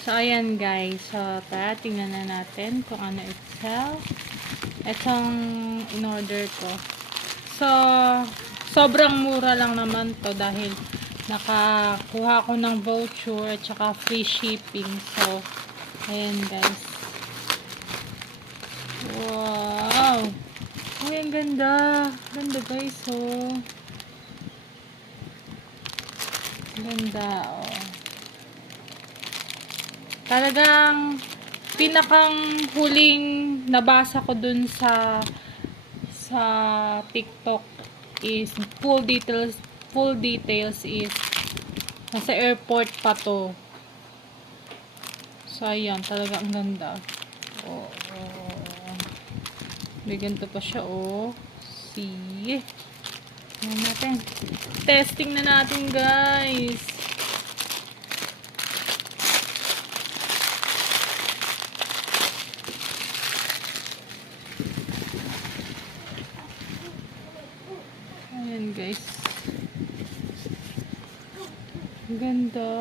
So, ayan guys. So, tara, tingnan na natin kung ano itself. Itong in-order ko. So, sobrang mura lang naman to dahil nakakuha ko ng voucher at saka free shipping. So, ayan guys. Wow! Uy, ang ganda. Ganda guys, oh. Ganda, oh. Talagang pinakang huling nabasa ko dun sa TikTok is full details is nasa airport pa to. So, ayan. Talaga ang ganda. Oh, oh. May ganito pa siya, oh. See? Ayan natin. Testing na natin, guys. Ayan, guys. Ang ganda.